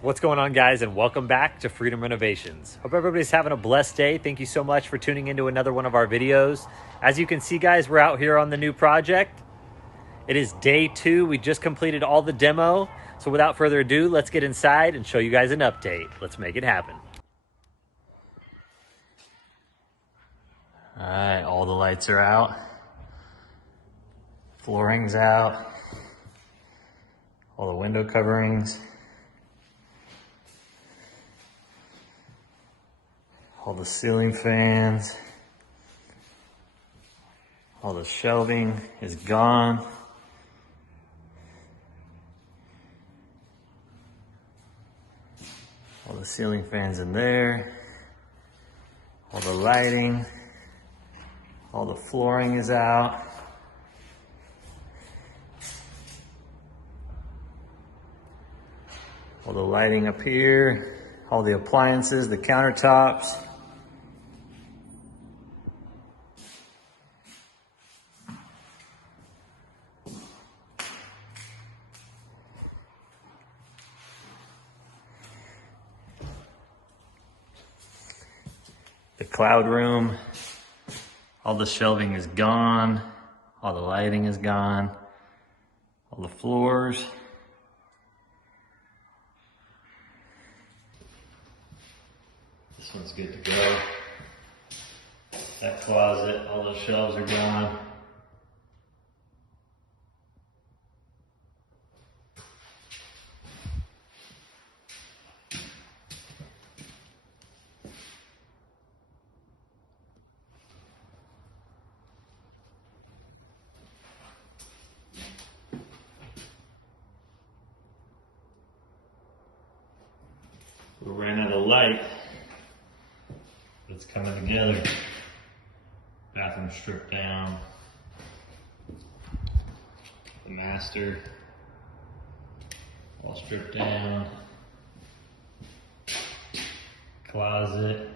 What's going on, guys, and welcome back to Freedom Renovations. Hope everybody's having a blessed day. Thank you so much for tuning into another one of our videos. As you can see, guys, we're out here on the new project. It is day 2. We just completed all the demo. So without further ado, let's get inside and show you guys an update. Let's make it happen. All right, all the lights are out. Flooring's out. All the window coverings. All the ceiling fans, all the shelving is gone. All the ceiling fans in there, all the lighting, all the flooring is out. All the lighting up here, all the appliances, the countertops. The cloud room, all the shelving is gone, all the lighting is gone, all the floors. This one's good to go. That closet, all those shelves are gone. We ran out of light, but it's coming together. Bathroom stripped down. The master all stripped down. Closet.